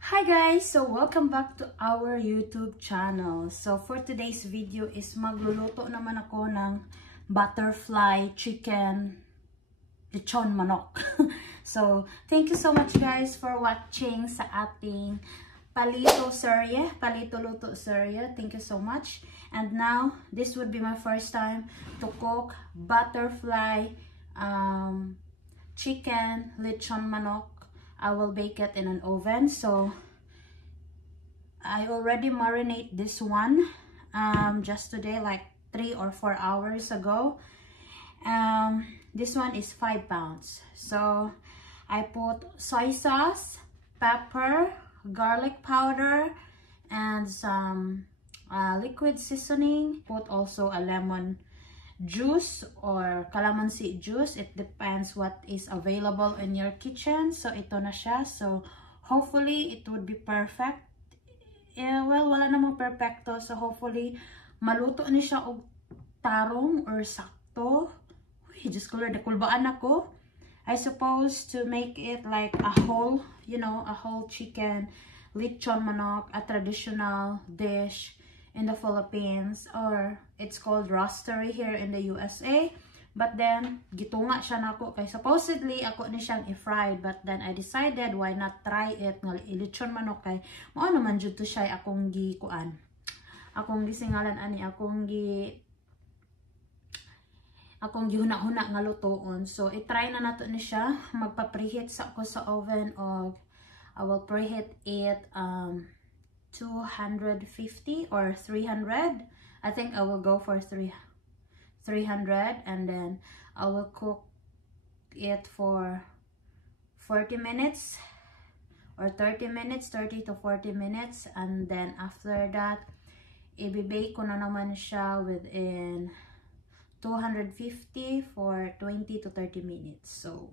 Hi guys! So welcome back to our YouTube channel. So for today's video is magluluto naman ako ng butterfly chicken lechon manok. So thank you so much guys for watching sa ating palito luto serye. Thank you so much. And now this would be my first time to cook butterfly chicken lechon manok. I will bake it in an oven. So I already marinate this one just today, like 3 or 4 hours ago. This one is 5 pounds. So I put soy sauce, pepper, garlic powder, and some liquid seasoning. Put also a lemon juice or calamansi juice. It depends what is available in your kitchen. So ito na siya. So hopefully it would be perfect. Well, wala namang perfecto. So hopefully maluto ni siya og tarong or sakto. Uy, just color the kulbaan ako. I suppose to make it like a whole, you know, a whole chicken lechon manok, a traditional dish in the Philippines, or it's called roastery here in the USA. But then gitunga siya nako kay supposedly ako ni siyang i-fried, but then I decided why not try it nga lechon manok kay mao naman jud to siya akong gikuan. Akong gisingalan ani akong gihuna-huna nga lutoon. So i-try na nato ni siya. Magpa-preheat sa ako sa oven, og I will preheat it 250 or 300. I think I will go for 300, and then I will cook it for 40 minutes or 30 minutes, 30 to 40 minutes, and then after that i-bake ko na naman siya within 250 for 20 to 30 minutes. So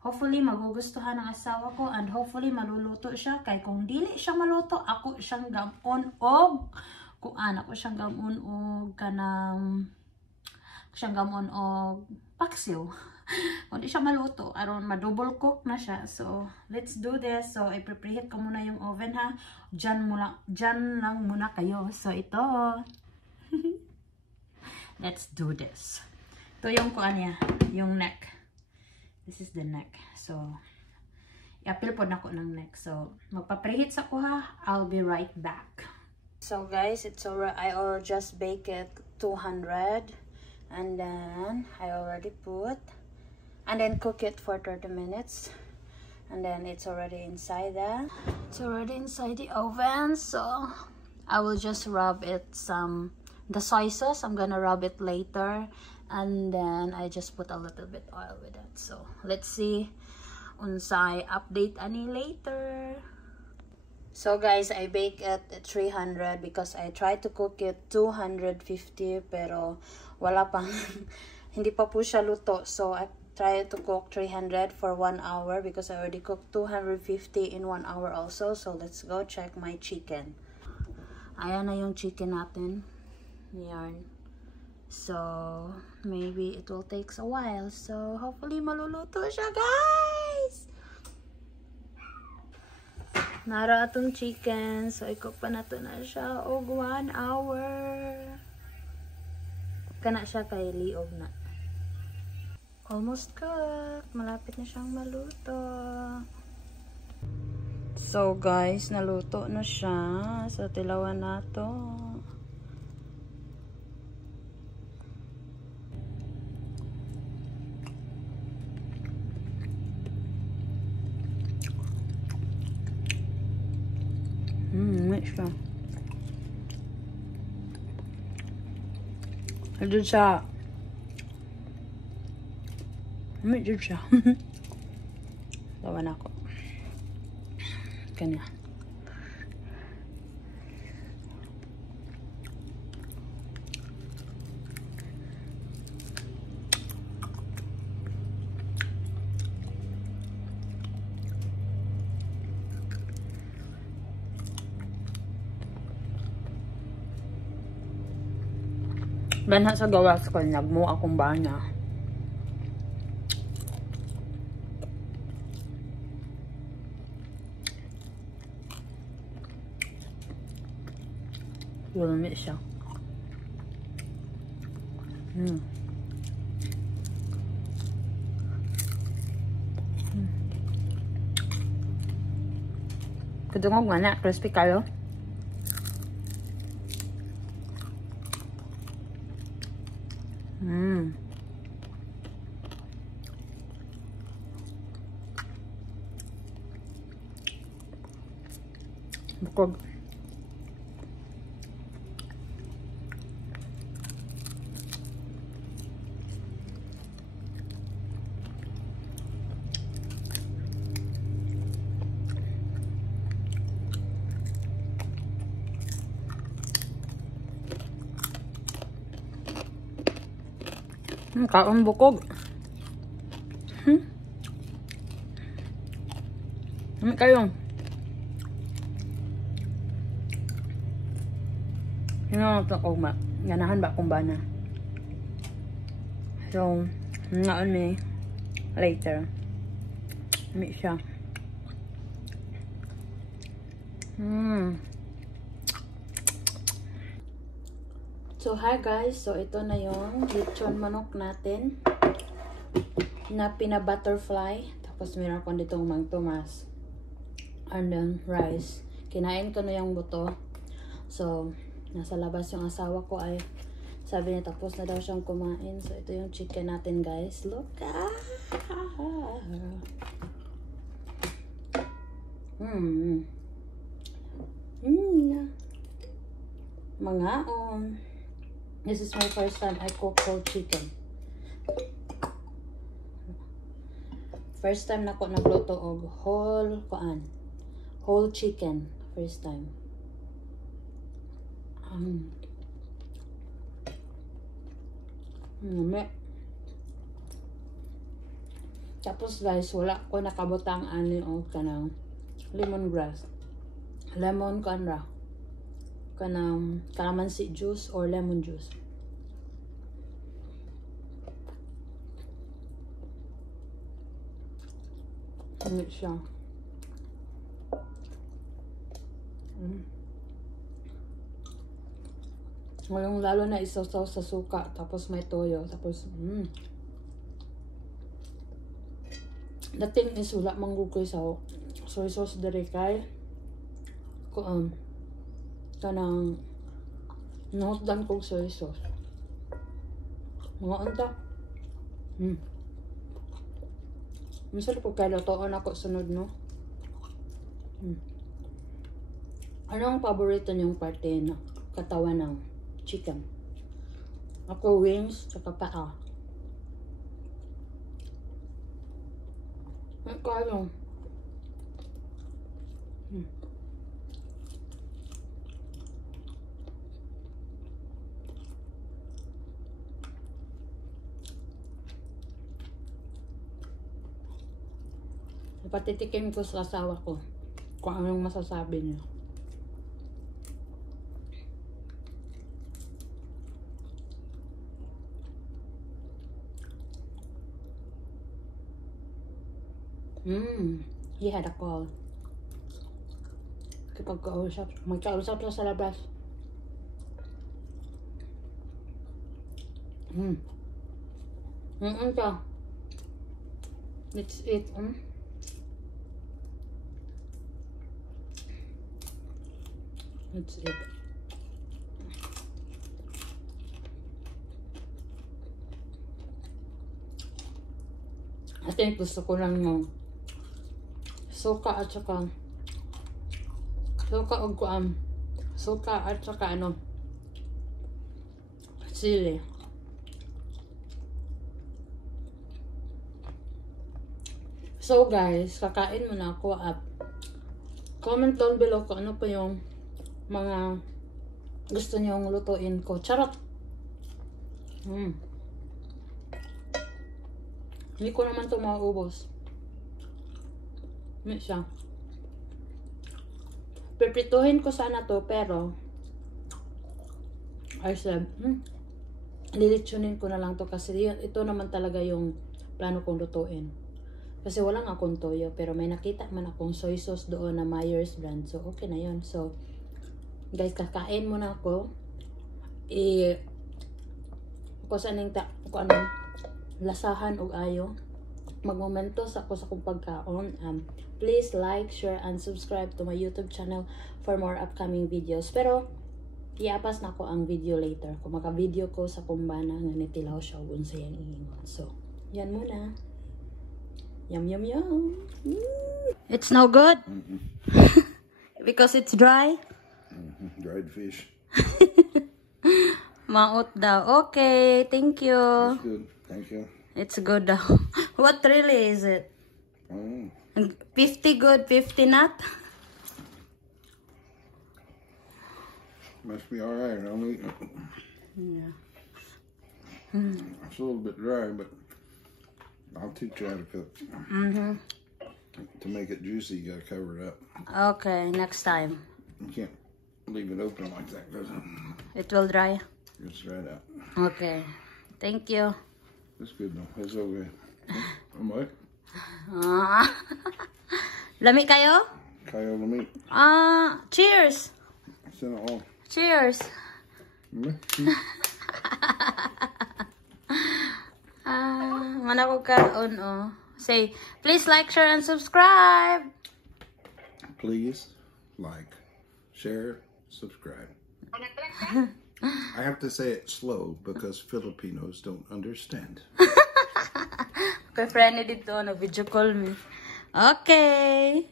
hopefully magugustuhan ng asawa ko, and hopefully maluluto siya. Kay kung dili siya maluto, ako siyang gamon og paksiw. Kung di siya maluto, aron ma-double cook na siya. So let's do this. So i-preheat ko muna yung oven ha. Diyan lang muna kayo. So ito. Let's do this. Ito yung kuan niya, yung neck. This is the neck. So, i-apil po na ko ng neck. So, magpa-preheat sa ko ha. I'll be right back. So guys, it's already, I will just bake it 200. And then, I already put. And then cook it for 30 minutes. And then, it's already inside there. It's already inside the oven. So, I will just rub it the soy sauce. I'm gonna rub it later. And then I just put a little bit oil with it. So let's see unsay update ani later. So guys, I bake it at 300 because I tried to cook it 250 pero wala pang hindi pa po siya luto. So I tried to cook 300 for 1 hour because I already cooked 250 in 1 hour also. So let's go check my chicken. Ayan na yung chicken natin. Yan. So, maybe it will take a while. So, hopefully maluluto siya, guys! Nara atong chicken. So, i-cook pa nato na siya og 1 hour. Kana siya kay liog na. Almost cooked. Malapit na siyang maluto. So, guys, naluto na siya. So, tilawan nato. Mix siya. Ito siya. Mix siya. Lawan ako. Kanya. Banha sa gawas ko, nagmo akong bana. Lumit siya. Kadungog nga na, crispy kayo. Bukog. Kaon bukog. Kayo. Ito ko ganahan ba kung bana. So, ngaon may later. May siya. So, hi guys. So, ito na yung lechon manok natin na pina-butterfly. Tapos, meron ko ditong Mang Tomas. And then, rice. Kinain ko na yung buto. So, nasa labas yung asawa ko ay sabi niya tapos na daw siyang kumain. So, ito yung chicken natin guys. Look! Mangaon. This is my first time I cook whole chicken. First time na ko nagluto og whole chicken. First time. Tapos guys, wala ko nakabutang ani o kanang lemongrass. Lemon kanra. Kanang calamansi juice or lemon juice. Ano siya? Ngayong lalo na isasaw sa suka, tapos may toyo, tapos the thing is wala manggugoy sa soy sauce dere kay kanang nahutdan kong soy sauce. Mga anta. Misal po kayo lutoon ako sunod, no? Ano ang paborito niyong parte na katawan ng chicken? Ako wings, tsaka paa. Ang kayo. Patitikim ko sa asawa ko kung anong masasabi niya. He had a call. Kapag magkausap siya sa labas. Ito. Let's eat. Let's eat. I think gusto ko lang yung suka at saka ano sili. So guys, kakain muna ako at comment down below kung ano pa yung mga gusto nyong lutuin ko. Charot! Hindi ko naman ito maubos. May siya. Pipituhin ko sana to pero I said, lilitsunin ko na lang to kasi ito naman talaga yung plano kong lutuin. Kasi walang akong toyo pero may nakita man akong soy sauce doon na Myers brand. So okay na yun. So Guys, kakain muna ako. Kusaning lasahan og ayo. Magmomento sa ako sa kong pagkaon. Please like, share, and subscribe to my YouTube channel for more upcoming videos. Pero, iapas na ko ang video later. Kung maka-video ko sa kumbana nga nitilaw siya kung sa yan iingon. So, yan muna. Yum, yum, yum. It's no good? Because it's dry? Dried fish. Maot daw. Okay, thank you. It's good. Thank you. It's good daw. What really is it? 50 good, 50 not? Must be alright. I'll eat it. Yeah. It's a little bit dry, but I'll teach you how to cook. To make it juicy, you gotta cover it up. Okay, next time. You can't leave it open like that, because It will dry. it's dried out. Okay. Thank you. It's good though. It's okay. What? Lami kayo? Kyle the meat. Cheers. Send it all. Cheers. Mana ko kaon oh. Say, please like, share, and subscribe. Please like, share, subscribe. I have to say it slow because Filipinos don't understand. Okay, friend dito na video call me. Okay.